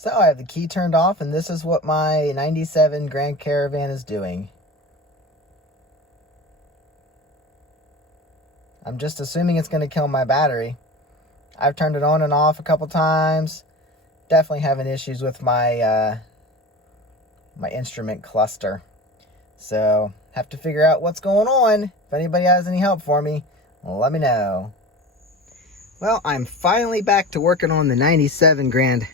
So I have the key turned off, and this is what my 97 Grand Caravan is doing. I'm just assuming it's going to kill my battery. I've turned it on and off a couple times. Definitely having issues with my my instrument cluster. So have to figure out what's going on. If anybody has any help for me, let me know. Well, I'm finally back to working on the 97 Grand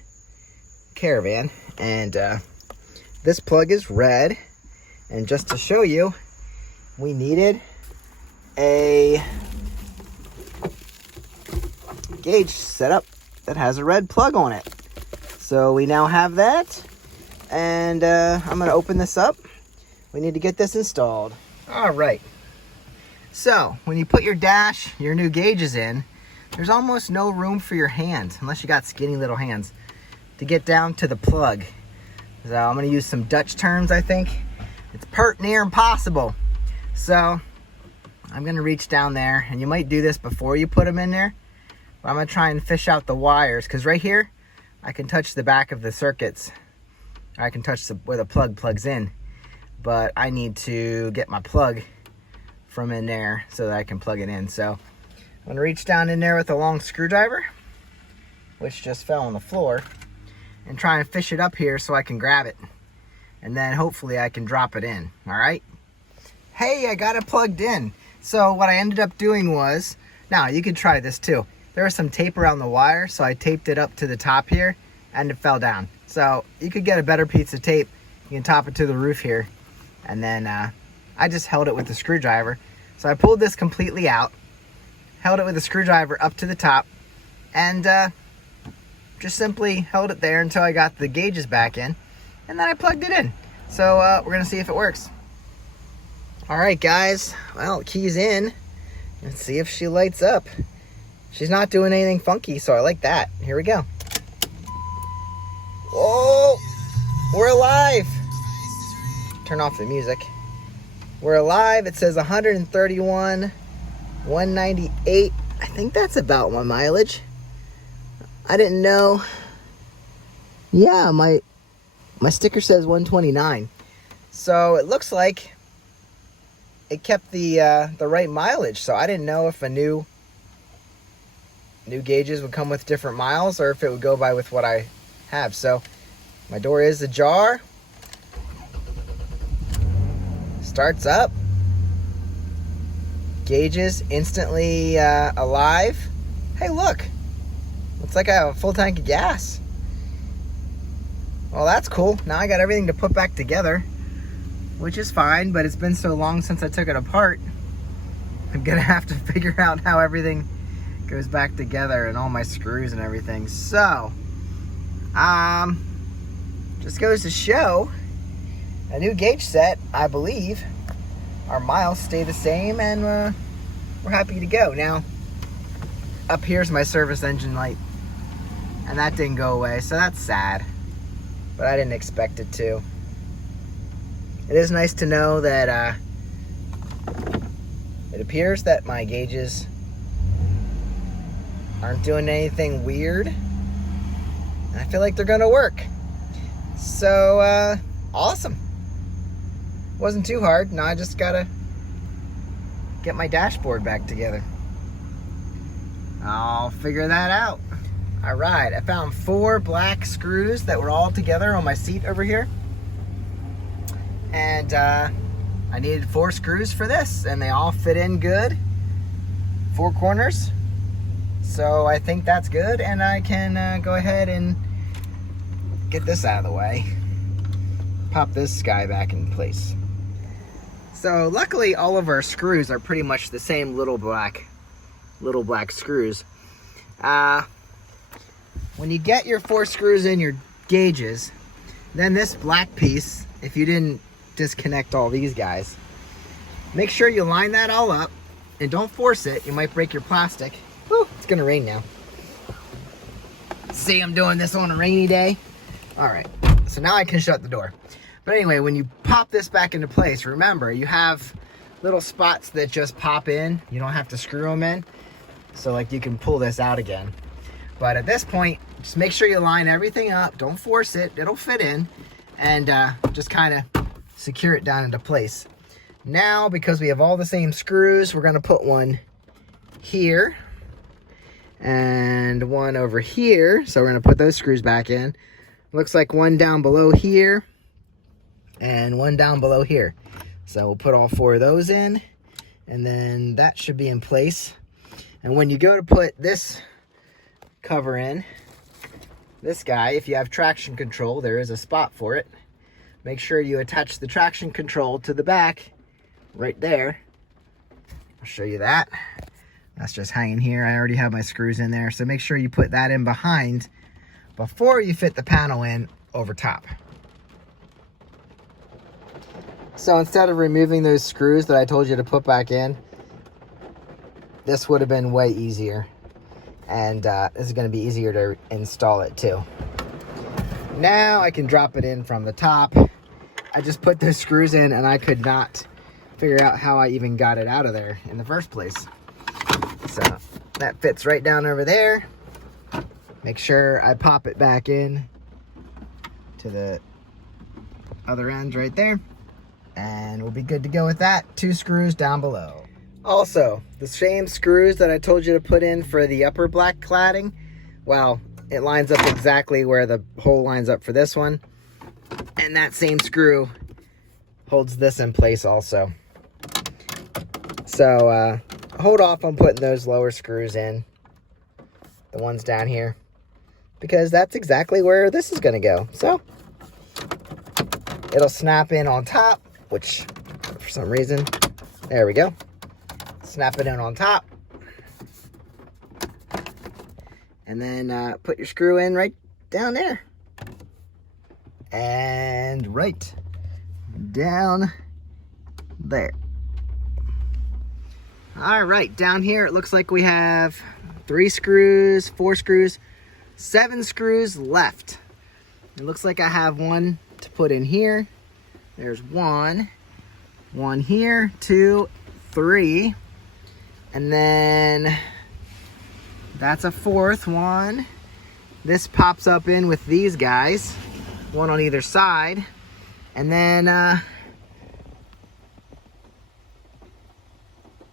Caravan, and this plug is red. And just to show you, we needed a gauge setup that has a red plug on it. So we now have that, and I'm going to open this up. We need to get this installed. All right. So when you put your dash, your new gauges in, there's almost no room for your hand, unless you got skinny little hands, to get down to the plug. So I'm going to use some Dutch terms, I think. It's pert near impossible. So I'm going to reach down there, and you might do this before you put them in there. But I'm going to try and fish out the wires, because right here, I can touch the back of the circuits. I can touch where the plug plugs in. But I need to get my plug from in there so that I can plug it in. So I'm going to reach down in there with a long screwdriver, which just fell on the floor, and try and fish it up here so I can grab it. And then hopefully I can drop it in. All right. Hey, I got it plugged in. So what I ended up doing was, now you could try this too. There was some tape around the wire, so I taped it up to the top here, and it fell down. So you could get a better piece of tape. You can top it to the roof here. And then I just held it with the screwdriver. So I pulled this completely out, held it with the screwdriver up to the top, and just simply held it there until I got the gauges back in, and then I plugged it in. So we're gonna see if it works. All right, guys, well, key's in. Let's see if she lights up. She's not doing anything funky, so I like that. Here we go. Whoa, we're alive. Turn off the music. We're alive. It says 131, 198. I think that's about my mileage. I didn't know. Yeah, my sticker says 129. So it looks like it kept the right mileage. So I didn't know if a new gauges would come with different miles or if it would go by with what I have. So my door is ajar. Starts up. Gauges instantly alive. Hey, look. Looks like I have a full tank of gas. Well, that's cool. Now I got everything to put back together, which is fine, but it's been so long since I took it apart. I'm gonna have to figure out how everything goes back together and all my screws and everything. So, just goes to show, a new gauge set, I believe, our miles stay the same, and we're happy to go. Now, up here's my service engine light, and that didn't go away, so that's sad, but I didn't expect it to. It is nice to know that it appears that my gauges aren't doing anything weird, and I feel like they're gonna work. So, awesome. Wasn't too hard. Now I just gotta get my dashboard back together. I'll figure that out. All right, I found 4 black screws that were all together on my seat over here. And I needed 4 screws for this, and they all fit in good. 4 corners. So I think that's good, and I can go ahead and get this out of the way. Pop this guy back in place. So luckily all of our screws are pretty much the same little black screws. When you get your 4 screws in your gauges, then this black piece, if you didn't disconnect all these guys, make sure you line that all up and don't force it. You might break your plastic. Whew, it's gonna rain now. See, I'm doing this on a rainy day. All right, so now I can shut the door. But anyway, when you pop this back into place, remember, you have little spots that just pop in. You don't have to screw them in. So like you can pull this out again. But at this point, just make sure you line everything up. Don't force it. It'll fit in. And just kind of secure it down into place. Now, because we have all the same screws, we're going to put one here and one over here. So we're going to put those screws back in. Looks like one down below here and one down below here. So we'll put all 4 of those in, and then that should be in place. And when you go to put this cover in, this guy, if you have traction control, there is a spot for it. Make sure you attach the traction control to the back right there. I'll show you that. That's just hanging here. I already have my screws in there. So make sure you put that in behind before you fit the panel in over top. So instead of removing those screws that I told you to put back in, this would have been way easier. And this is going to be easier to install it too. Now I can drop it in from the top. I just put those screws in and I could not figure out how I even got it out of there in the first place. So that fits right down over there. Make sure I pop it back in to the other end right there. And we'll be good to go with that. 2 screws down below. Also, the same screws that I told you to put in for the upper black cladding, well, it lines up exactly where the hole lines up for this one. And that same screw holds this in place also. So, hold off on putting those lower screws in, the ones down here, because that's exactly where this is going to go. So, it'll snap in on top, which, for some reason, there we go. Snap it in on top. And then put your screw in right down there. And right down there. All right, down here it looks like we have 3 screws, 4 screws, 7 screws left. It looks like I have one to put in here. There's one here, 2, 3, and then that's a 4th one. This pops up in with these guys, one on either side, and then I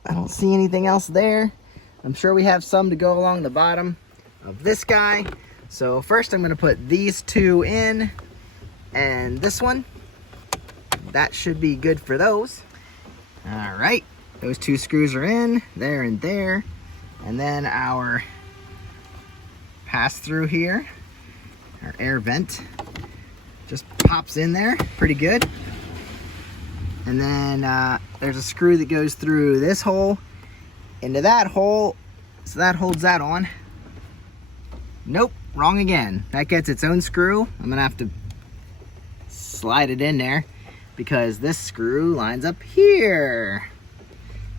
don't see anything else there. I'm sure we have some to go along the bottom of this guy. So first I'm going to put these 2 in, and this one. That should be good for those. All right, those 2 screws are in, there and there. And then our pass through here, our air vent, just pops in there pretty good. And then there's a screw that goes through this hole into that hole, so that holds that on. Nope, wrong again. That gets its own screw. I'm gonna have to slide it in there because this screw lines up here.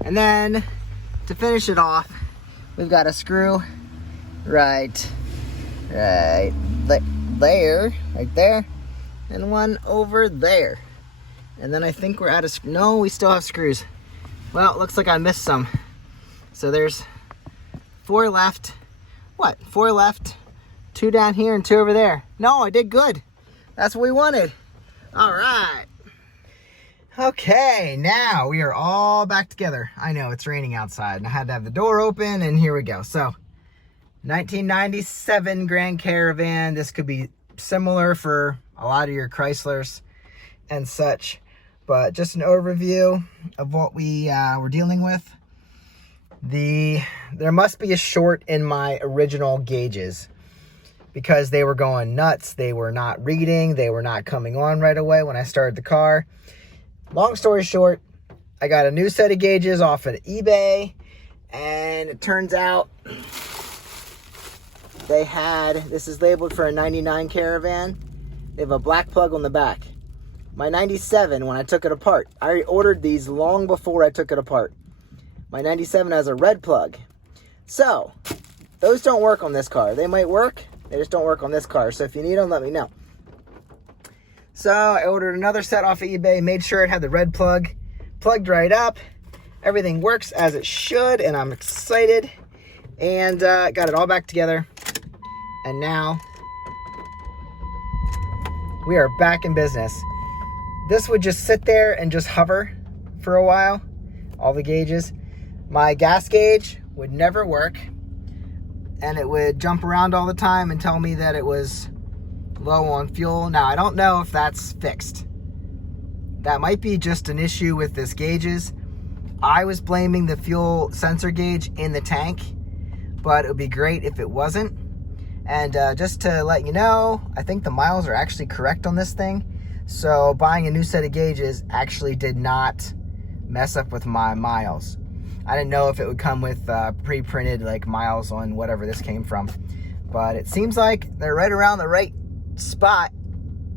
And then to finish it off, we've got a screw right there, and one over there. And then I think we're out of, no, we still have screws. Well, it looks like I missed some. So there's 4 left. What, 4 left? 2 down here and 2 over there. No, I did good. That's what we wanted. All right. Okay, now we are all back together. I know it's raining outside and I had to have the door open, and here we go. So 1997 Grand Caravan. This could be similar for a lot of your Chryslers and such, but just an overview of what we were dealing with. There must be a short in my original gauges because they were going nuts. They were not reading. They were not coming on right away when I started the car. Long story short, I got a new set of gauges off of eBay, and it turns out they had, this is labeled for a 99 Caravan. They have a black plug on the back. My 97, when I took it apart, I ordered these long before I took it apart. My 97 has a red plug. So, those don't work on this car. They might work, they just don't work on this car. So if you need them, let me know. So I ordered another set off of eBay, made sure it had the red plug, plugged right up. Everything works as it should, and I'm excited. And got it all back together. And now we are back in business. This would just sit there and just hover for a while, all the gauges. My gas gauge would never work, and it would jump around all the time and tell me that it was low on fuel. Now, I don't know if that's fixed. That might be just an issue with this gauges. I was blaming the fuel sensor gauge in the tank, but it would be great if it wasn't. And just to let you know, I think the miles are actually correct on this thing. So buying a new set of gauges actually did not mess up with my miles. I didn't know if it would come with pre-printed like miles on whatever this came from. But it seems like they're right around the right spot.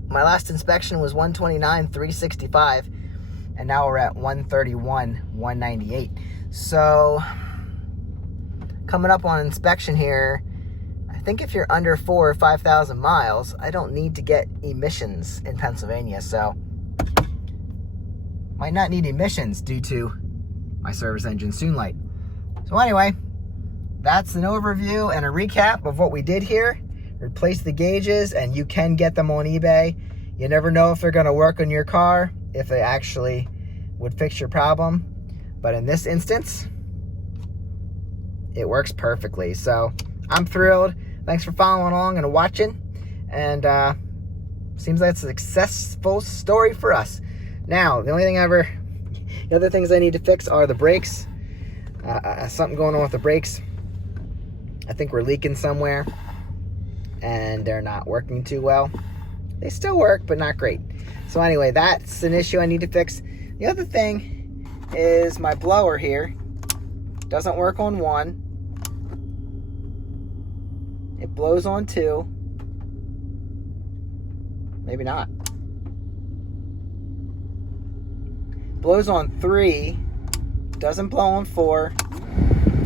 My last inspection was 129,365. And now we're at 131,198. So coming up on inspection here, I think if you're under 4,000 or 5,000 miles, I don't need to get emissions in Pennsylvania. So might not need emissions due to my service engine soon light. So anyway, that's an overview and a recap of what we did here. Replace the gauges, and you can get them on eBay. You never know if they're going to work on your car, if they actually would fix your problem. But in this instance, it works perfectly. So I'm thrilled. Thanks for following along and watching. And seems like it's a successful story for us. Now, the other things I need to fix are the brakes. Something going on with the brakes. I think we're leaking somewhere, and they're not working too well. They still work, but not great. So anyway, that's an issue I need to fix. The other thing is my blower here doesn't work on 1. It blows on 2. Maybe not. Blows on 3. Doesn't blow on 4.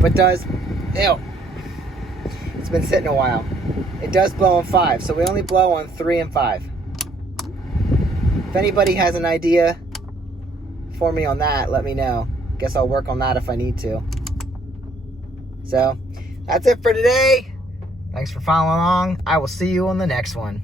But does... Ew. It's been sitting a while. It does blow on 5. So we only blow on 3 and 5. If anybody has an idea for me on that, let me know. Guess I'll work on that if I need to. So, that's it for today. Thanks for following along. I will see you on the next one.